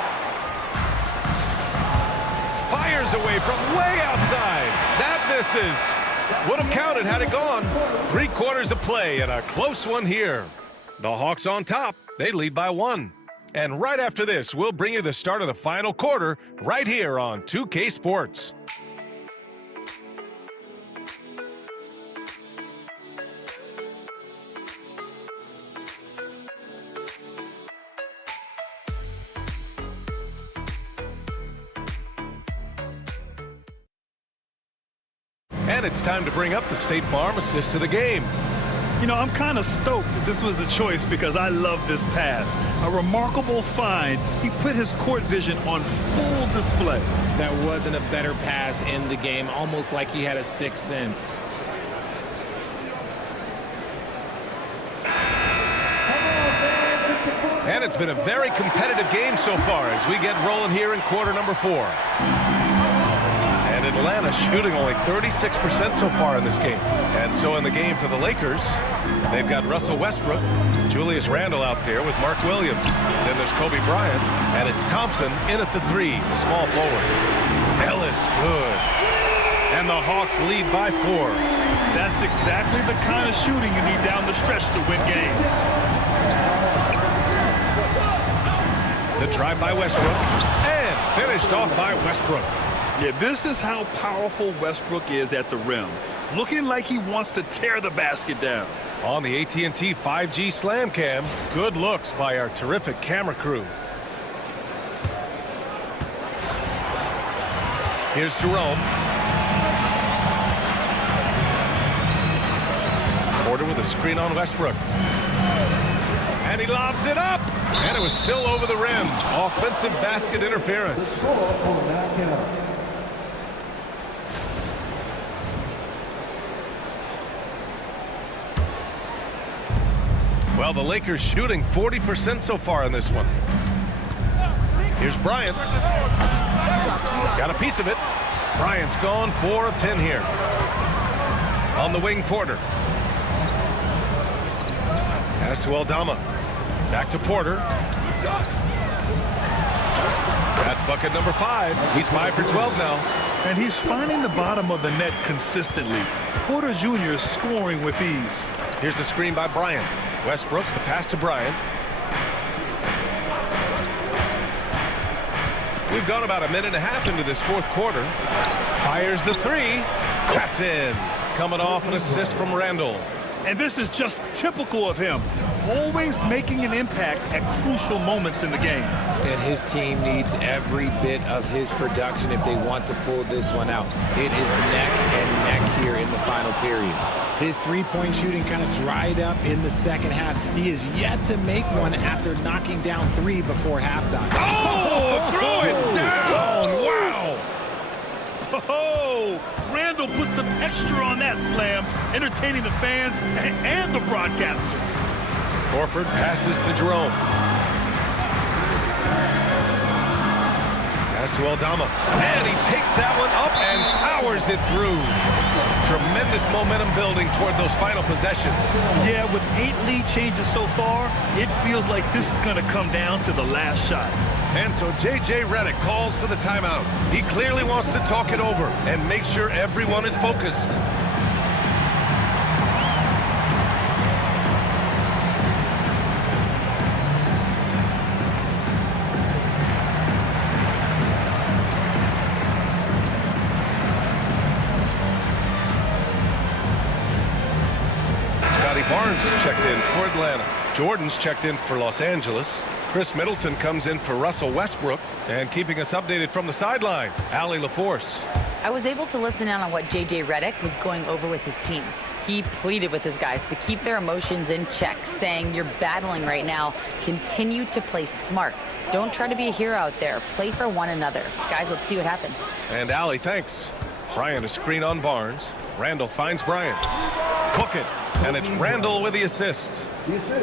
Fires away from way outside. That misses. Would have counted had it gone. 3 quarters of play and a close one here. The Hawks on top. They lead by 1. And right after this, we'll bring you the start of the final quarter right here on 2K Sports. And it's time to bring up the State Farm assist to the game. You know, I'm kind of stoked that this was a choice because I love this pass. A remarkable find. He put his court vision on full display. That wasn't a better pass in the game, almost like he had a sixth sense. And it's been a very competitive game so far as we get rolling here in quarter number 4. And Atlanta shooting only 36% so far in this game. And so in the game for the Lakers, they've got Russell Westbrook, Julius Randle out there with Mark Williams. Then there's Kobe Bryant, and it's Thompson in at the 3, the small forward. Ellis good. And the Hawks lead by 4. That's exactly the kind of shooting you need down the stretch to win games. The drive by Westbrook, and finished off by Westbrook. Yeah, this is how powerful Westbrook is at the rim. Looking like he wants to tear the basket down. On the AT&T 5G Slam Cam, good looks by our terrific camera crew. Here's Jerome. Porter with a screen on Westbrook. And he lobs it up. And it was still over the rim. Offensive basket interference. Well, the Lakers shooting 40% so far in this one. Here's Bryant. Got a piece of it. Bryant's gone 4 of 10 here. On the wing, Porter. Pass to Aldama. Back to Porter. That's bucket number 5. He's 5 for 12 now. And he's finding the bottom of the net consistently. Porter Jr. is scoring with ease. Here's the screen by Bryant. Westbrook, the pass to Bryant. We've gone about a minute and a half into this 4th quarter. Fires the 3. That's in. Coming off an assist from Randle. And this is just typical of him. Always making an impact at crucial moments in the game. And his team needs every bit of his production if they want to pull this one out. It is neck and neck here in the final period. His three-point shooting kind of dried up in the second half. He is yet to make one after knocking down 3 before halftime. Oh, throw it down! Wow! Oh, Randle put some extra on that slam, entertaining the fans and the broadcasters. Horford passes to Jerome. Pass to Aldama. And he takes that one up and powers it through. Tremendous momentum building toward those final possessions. Yeah, with 8 lead changes so far, it feels like this is going to come down to the last shot. And so J.J. Redick calls for the timeout. He clearly wants to talk it over and make sure everyone is focused. Barnes is checked in for Atlanta. Jordan's checked in for Los Angeles. Chris Middleton comes in for Russell Westbrook. And keeping us updated from the sideline, Allie LaForce. I was able to listen in on what J.J. Redick was going over with his team. He pleaded with his guys to keep their emotions in check, saying, you're battling right now. Continue to play smart. Don't try to be a hero out there. Play for one another. Guys, let's see what happens. And Allie, thanks. Bryant a screen on Barnes. Randle finds Bryant. Cook it. And it's Randall with the assist.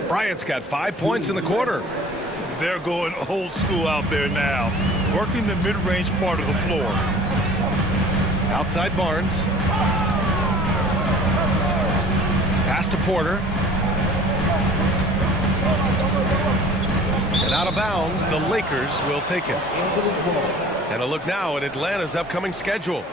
Bryant's got 5 points in the quarter. They're going old school out there now, working the mid-range part of the floor. Outside Barnes. Pass to Porter. And out of bounds, the Lakers will take it. And a look now at Atlanta's upcoming schedule.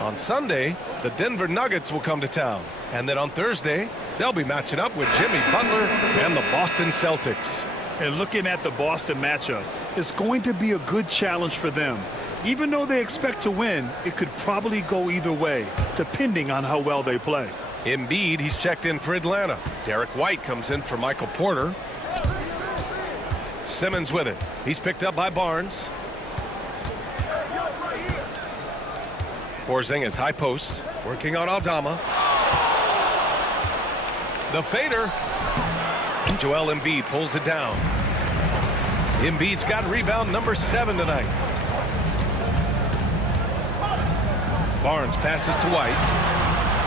On Sunday, the Denver Nuggets will come to town. And then on Thursday, they'll be matching up with Jimmy Butler and the Boston Celtics. And looking at the Boston matchup, it's going to be a good challenge for them. Even though they expect to win, it could probably go either way, depending on how well they play. Embiid, he's checked in for Atlanta. Derek White comes in for Michael Porter. Simmons with it. He's picked up by Barnes. Porzingis high post, working on Aldama. The fader. Joel Embiid pulls it down. Embiid's got rebound number 7 tonight. Barnes passes to White.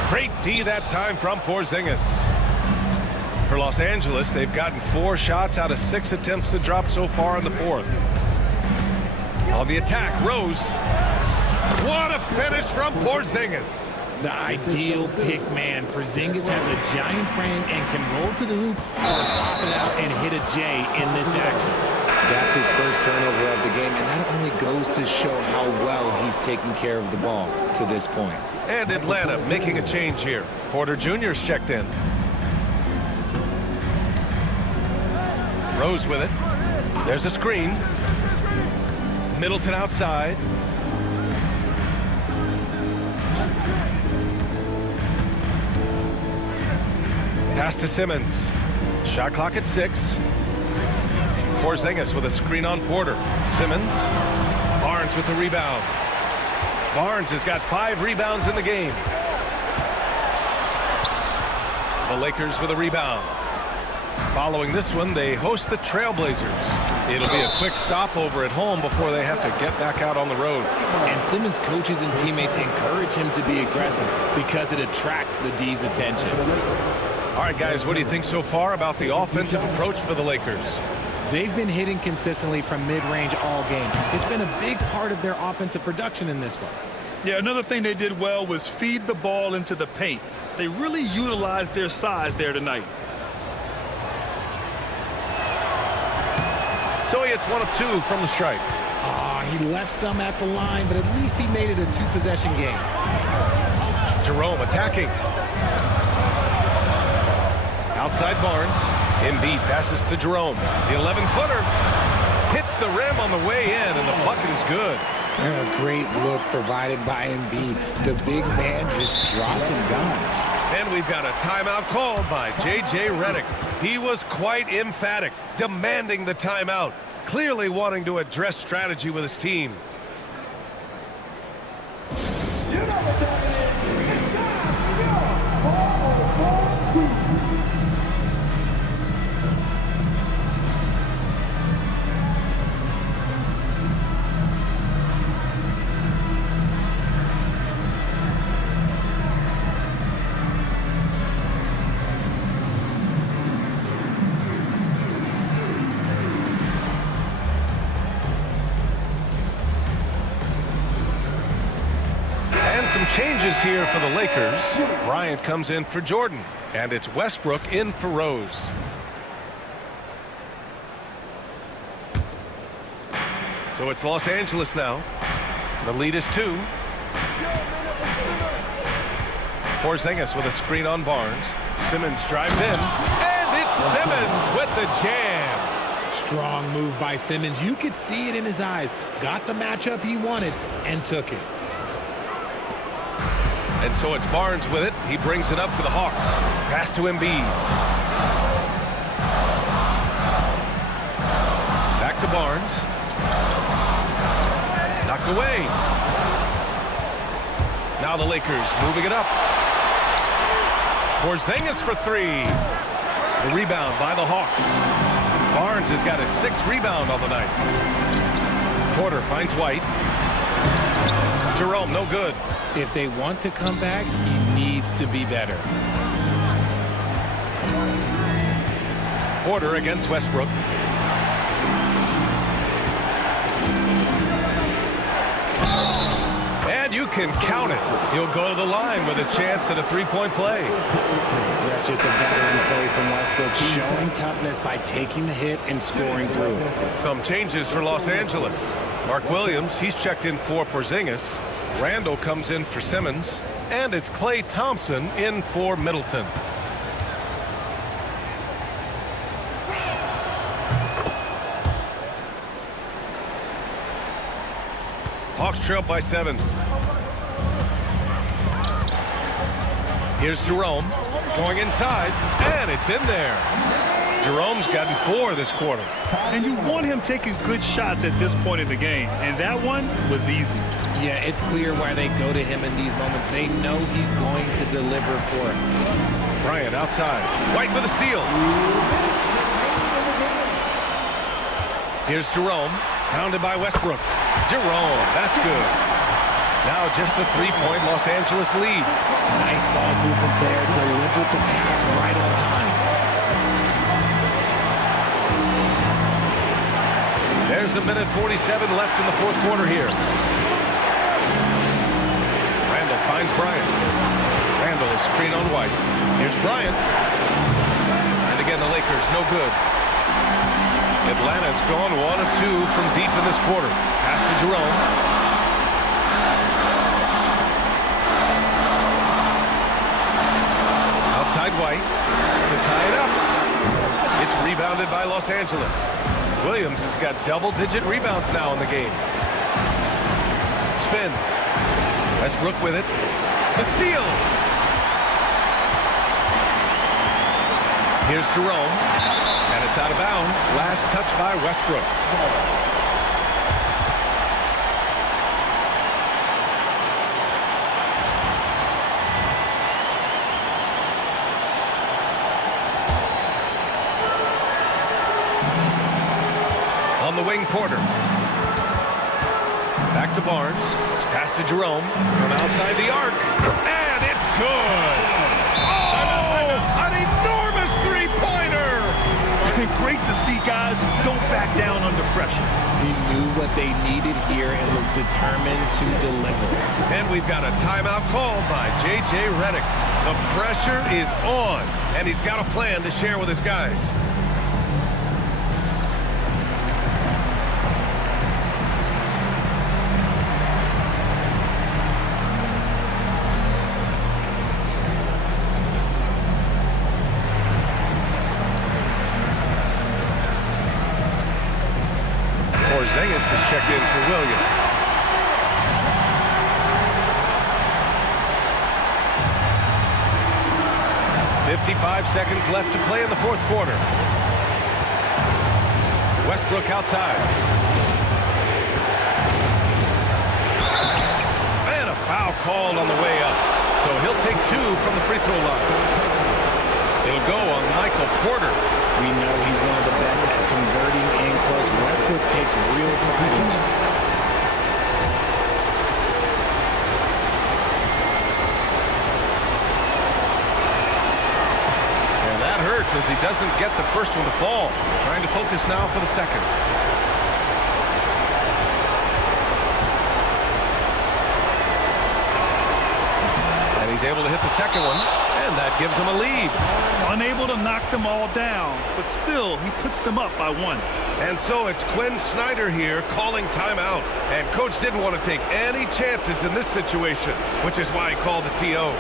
Great D that time from Porzingis. For Los Angeles, they've gotten 4 shots out of 6 attempts to drop so far in the fourth. On the attack, Rose. What a finish from Porzingis. The ideal pick man. Porzingis has a giant frame and can roll to the hoop or pop it out and hit a J in this action. That's his first turnover of the game, and that only goes to show how well he's taken care of the ball to this point. And Atlanta making a change here. Porter Jr.'s checked in. Rose with it. There's a screen. Middleton outside. Pass to Simmons. Shot clock at 6. Porzingis with a screen on Porter. Simmons. Barnes with the rebound. Barnes has got 5 rebounds in the game. The Lakers with a rebound. Following this one, they host the Trailblazers. It'll be a quick stopover at home before they have to get back out on the road. And Simmons' coaches and teammates encourage him to be aggressive because it attracts the D's attention. All right, guys, what do you think so far about the offensive approach for the Lakers? They've been hitting consistently from mid-range all game. It's been a big part of their offensive production in this one. Yeah, another thing they did well was feed the ball into the paint. They really utilized their size there tonight. So he hits 1 of 2 from the stripe. He left some at the line, but at least he made it a 2-possession game. Jerome attacking. Outside Barnes. Embiid passes to Jerome. The 11-footer hits the rim on the way in, and the bucket is good. A great look provided by Embiid. The big man just dropping dimes. And we've got a timeout called by J.J. Redick. He was quite emphatic, demanding the timeout, clearly wanting to address strategy with his team. You know what time it is. It's time. Some changes here for the Lakers. Bryant comes in for Jordan, and it's Westbrook in for Rose. So it's Los Angeles now. The lead is 2. Porzingis with a screen on Barnes. Simmons drives in, and it's Simmons with the jam. Strong move by Simmons. You could see it in his eyes. Got the matchup he wanted and took it. And so it's Barnes with it. He brings it up for the Hawks. Pass to Embiid. Back to Barnes. Knocked away. Now the Lakers moving it up. Porzingis for 3. The rebound by the Hawks. Barnes has got his 6th rebound on the night. Porter finds White. Jerome, no good. If they want to come back, he needs to be better. quarter against Westbrook. And you can count it. He'll go to the line with a chance at a three-point play. That's just a veteran play from Westbrook, showing toughness by taking the hit and scoring through. Some changes for Los Angeles. Mark Williams, he's checked in for Porzingis. Randall comes in for Simmons. And it's Klay Thompson in for Middleton. Hawks trail by 7. Here's Jerome going inside, and it's in there. Jerome's gotten 4 this quarter. And you want him taking good shots at this point in the game, and that one was easy. Yeah, it's clear why they go to him in these moments. They know he's going to deliver for it. Bryant outside. White with a steal. Here's Jerome, pounded by Westbrook. Jerome, that's good. Now just a 3-point Los Angeles lead. Nice ball movement there. Delivered the pass right on time. There's a minute 47 left in the fourth quarter here. Randall finds Bryant. Randall is screen on White. Here's Bryant. And again, the Lakers, no good. Atlanta's gone 1 of 2 from deep in this quarter. Pass to Jerome. Outside White to tie it up. It's rebounded by Los Angeles. Williams has got double-digit rebounds now in the game. Spins. Westbrook with it. The steal. Here's Jerome. And it's out of bounds. Last touch by Westbrook. On the wing, Porter. Back to Barnes. Pass to Jerome. From outside the arc. And it's good. Oh, an enormous three-pointer. Great to see guys who don't back down under pressure. He knew what they needed here and was determined to deliver. And we've got a timeout called by J.J. Redick. The pressure is on, and he's got a plan to share with his guys. Porzingis is checked in for Williams. .55 seconds left to play in the fourth quarter. Westbrook outside. And a foul called on the way up. So he'll take 2 from the free throw line. It'll go on Michael Porter. We know he's one of the best at converting in close. Westbrook takes real pride in it. And that hurts as he doesn't get the first one to fall. Trying to focus now for the second. And he's able to hit the second one, and that gives him a lead. Unable to knock them all down, but still, he puts them up by 1. And so it's Quinn Snyder here calling timeout. And coach didn't want to take any chances in this situation, which is why he called the TO.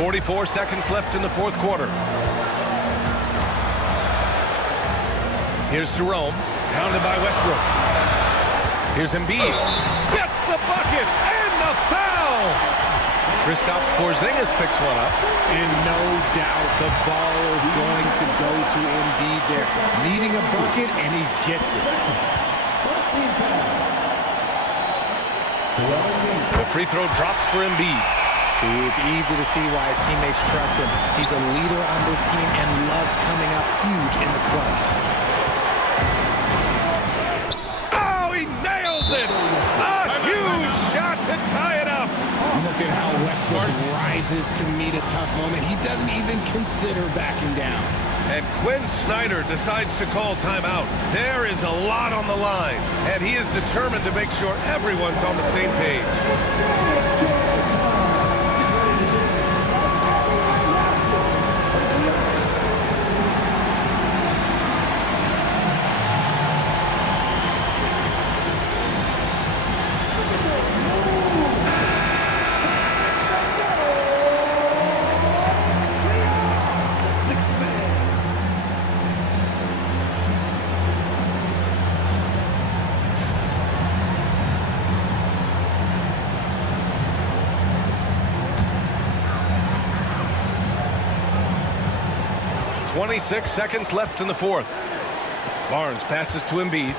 44 seconds left in the fourth quarter. Here's Jerome, pounded by Westbrook. Here's Embiid. Gets the bucket and the foul! Kristaps Porzingis picks one up. And no doubt the ball is going to go to Embiid there. Needing a bucket, and he gets it. The free throw drops for Embiid. See, it's easy to see why his teammates trust him. He's a leader on this team and loves coming up huge in the clutch. Oh, he nails it! A huge shot to tie it up. Look at how Westbrook rises to meet a tough moment. He doesn't even consider backing down. And Quinn Snyder decides to call timeout. There is a lot on the line, and he is determined to make sure everyone's on the same page. .26 seconds left in the fourth. Barnes passes to Embiid.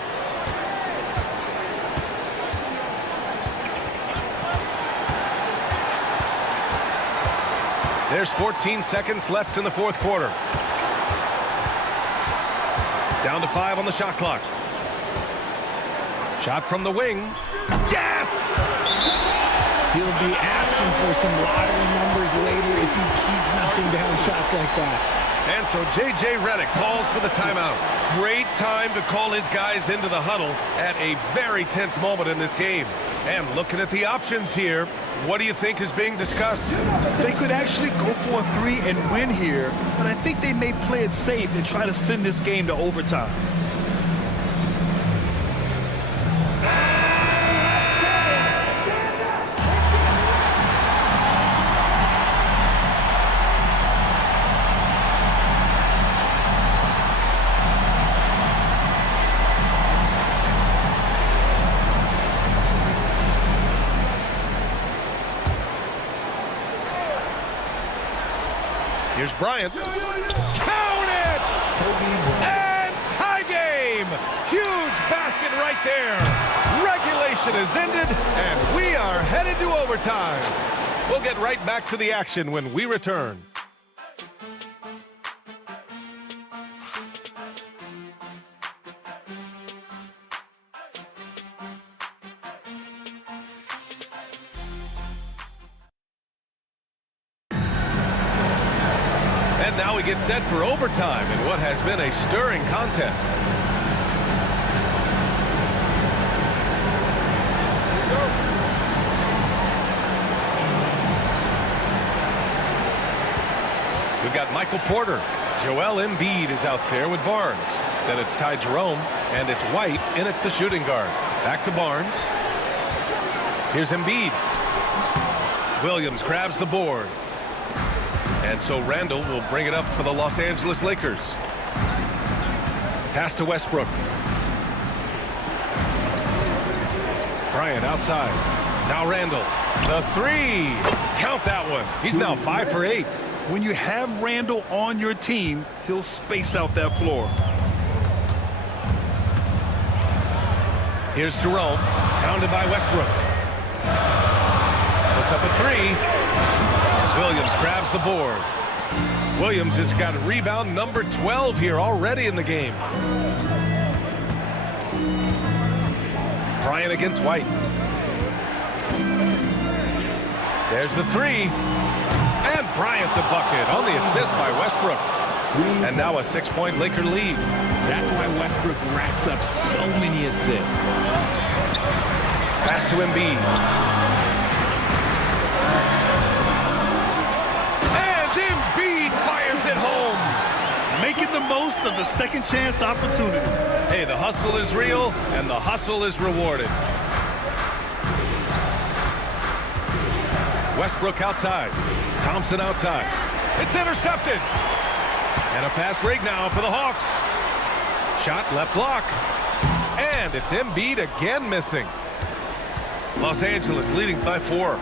There's 14 seconds left in the fourth quarter. Down to 5 on the shot clock. Shot from the wing. Yes! He'll be asking for some lottery numbers later if he keeps knocking down shots like that. And so J.J. Redick calls for the timeout. Great time to call his guys into the huddle at a very tense moment in this game. And looking at the options here, what do you think is being discussed? They could actually go for a 3 and win here, but I think they may play it safe and try to send this game to overtime. Here's Bryant. Count it! And tie game! Huge basket right there. Regulation is ended, and we are headed to overtime. We'll get right back to the action when we return. And now we get set for overtime in what has been a stirring contest. We've got Michael Porter. Joel Embiid is out there with Barnes. Then it's Ty Jerome, and it's White in at the shooting guard. Back to Barnes. Here's Embiid. Williams grabs the board. And so Randall will bring it up for the Los Angeles Lakers. Pass to Westbrook. Bryant outside. Now Randall. The 3. Count that one. He's now 5 for 8. When you have Randall on your team, he'll space out that floor. Here's Jerome. Pounded by Westbrook. Puts up a 3. Williams grabs the board. Williams has got rebound number 12 here already in the game. Bryant against White. There's the 3. And Bryant the bucket on the assist by Westbrook. And now a 6-point Laker lead. That's why Westbrook racks up so many assists. Pass to Embiid. Making the most of the second chance opportunity. Hey, the hustle is real, and the hustle is rewarded. Westbrook outside. Thompson outside. It's intercepted. And a fast break now for the Hawks. Shot left block. And it's Embiid again missing. Los Angeles leading by 4.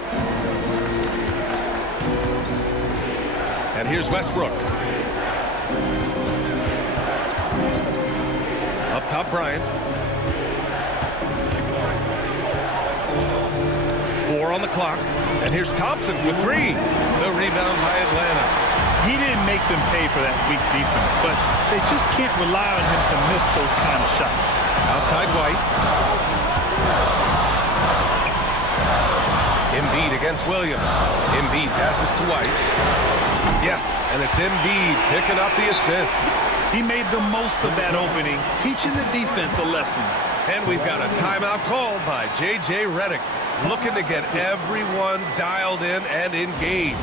And here's Westbrook. Up top, Bryant. 4 on the clock. And here's Thompson for 3. The rebound by Atlanta. He didn't make them pay for that weak defense, but they just can't rely on him to miss those kind of shots. Outside White. Embiid against Williams. Embiid passes to White. Yes, and it's Embiid picking up the assist. He made the most of that opening, teaching the defense a lesson. And we've got a timeout called by J.J. Redick, looking to get everyone dialed in and engaged.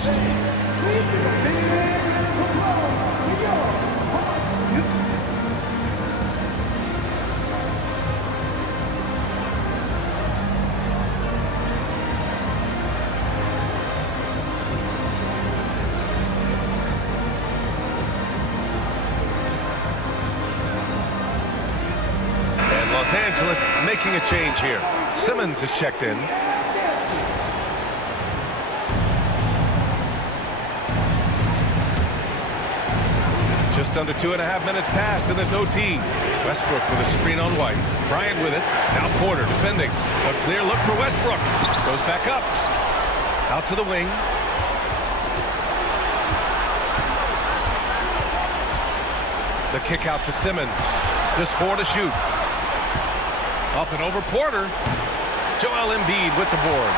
Los Angeles making a change here. Simmons is checked in. Just under 2.5 minutes passed in this OT. Westbrook with a screen on White. Bryant with it. Now Porter defending. A clear look for Westbrook. Goes back up. Out to the wing. The kick out to Simmons. Just 4 to shoot. Up and over Porter. Joel Embiid with the board.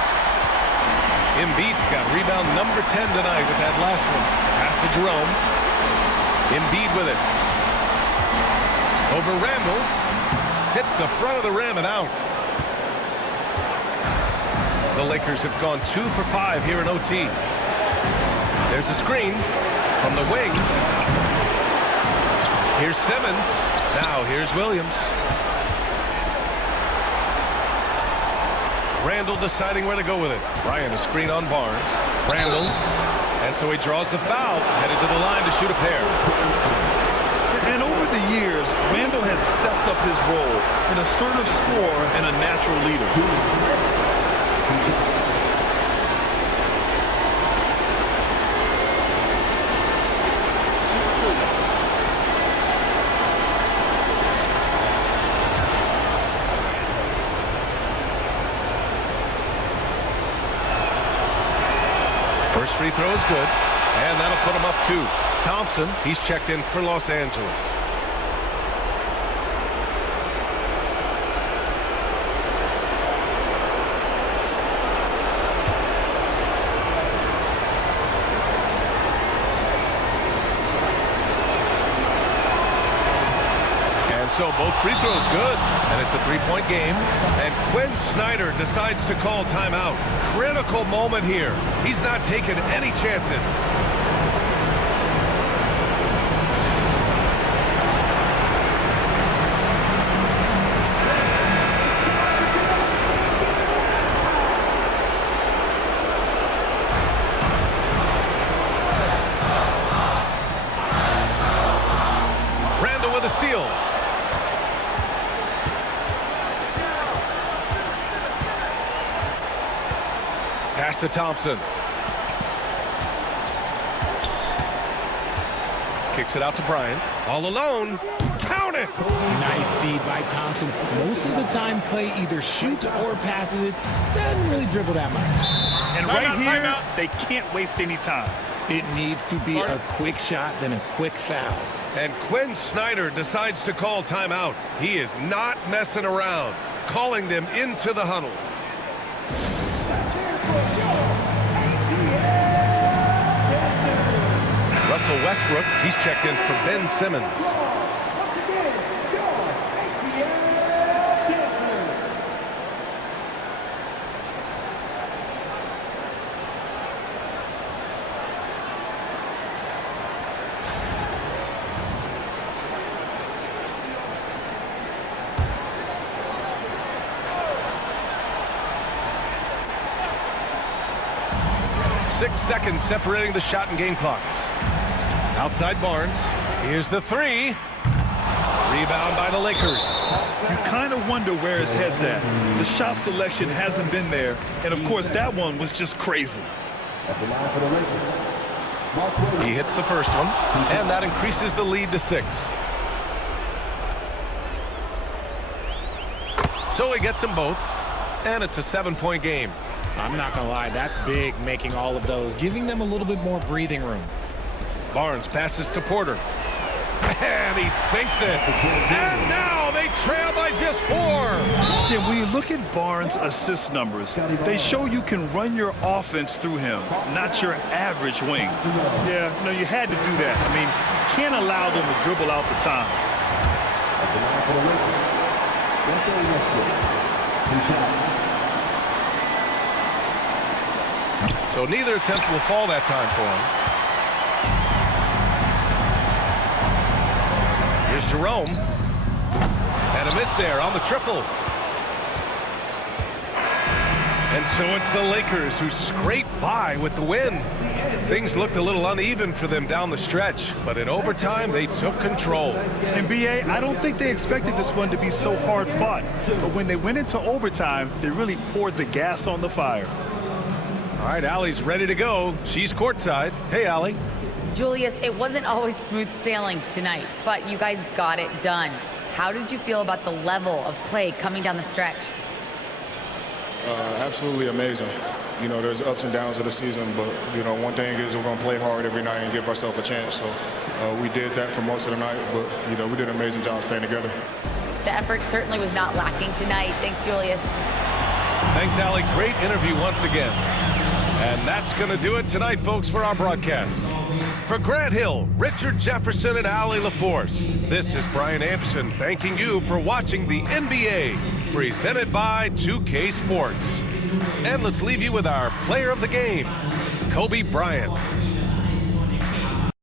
Embiid's got rebound number 10 tonight with that last one. Pass to Jerome. Embiid with it. Over Randall. Hits the front of the rim and out. The Lakers have gone 2 for 5 here in OT. There's a screen from the wing. Here's Simmons. Now here's Williams. Randall deciding where to go with it. Bryant a screen on Barnes. Randall. And so he draws the foul. Headed to the line to shoot a pair. And over the years, Randall has stepped up his role, an assertive scorer and a natural leader. First free throw is good, and that'll put him up 2. Thompson, he's checked in for Los Angeles. And so both free throws good, and it's a 3-point game. And Quinn Snyder decides to call timeout. Critical moment here. He's not taking any chances. Randall with a steal. Pass to Thompson. Kicks it out to Bryant. All alone. Count it! Nice feed by Thompson. Most of the time, Clay either shoots or passes it. Doesn't really dribble that much. And right here, they can't waste any time. It needs to be a quick shot, then a quick foul. And Quinn Snyder decides to call timeout. He is not messing around. Calling them into the huddle. Russell Westbrook, he's checked in for Ben Simmons. 6 seconds separating the shot and game clocks. Outside Barnes. Here's the three. Rebound by the Lakers. You kind of wonder where his head's at. The shot selection hasn't been there, and of course that one was just crazy. He hits the first one, and that increases the lead to 6. So he gets them both, and it's a 7-point game. I'm not going to lie, that's big, making all of those, giving them a little bit more breathing room. Barnes passes to Porter. And he sinks it. And now they trail by just 4. Yeah, when you look at Barnes' assist numbers, they show you can run your offense through him, not your average wing. Yeah, no, you had to do that. I mean, you can't allow them to dribble out the time. So neither attempt will fall that time for him. Here's Jerome. And a miss there on the triple. And so it's the Lakers who scrape by with the win. Things looked a little uneven for them down the stretch, but in overtime they took control. MBA, I don't think they expected this one to be so hard fought, but when they went into overtime, they really poured the gas on the fire. All right, Allie's ready to go. She's courtside. Hey, Allie. Julius, it wasn't always smooth sailing tonight, but you guys got it done. How did you feel about the level of play coming down the stretch? Absolutely amazing. You know, there's ups and downs of the season, but, you know, one thing is we're going to play hard every night and give ourselves a chance. So we did that for most of the night, but, you know, we did an amazing job staying together. The effort certainly was not lacking tonight. Thanks, Julius. Thanks, Allie. Great interview once again. And that's going to do it tonight, folks, for our broadcast. For Grant Hill, Richard Jefferson, and Allie LaForce, this is Brian Anderson thanking you for watching the NBA, presented by 2K Sports. And let's leave you with our player of the game, Kobe Bryant.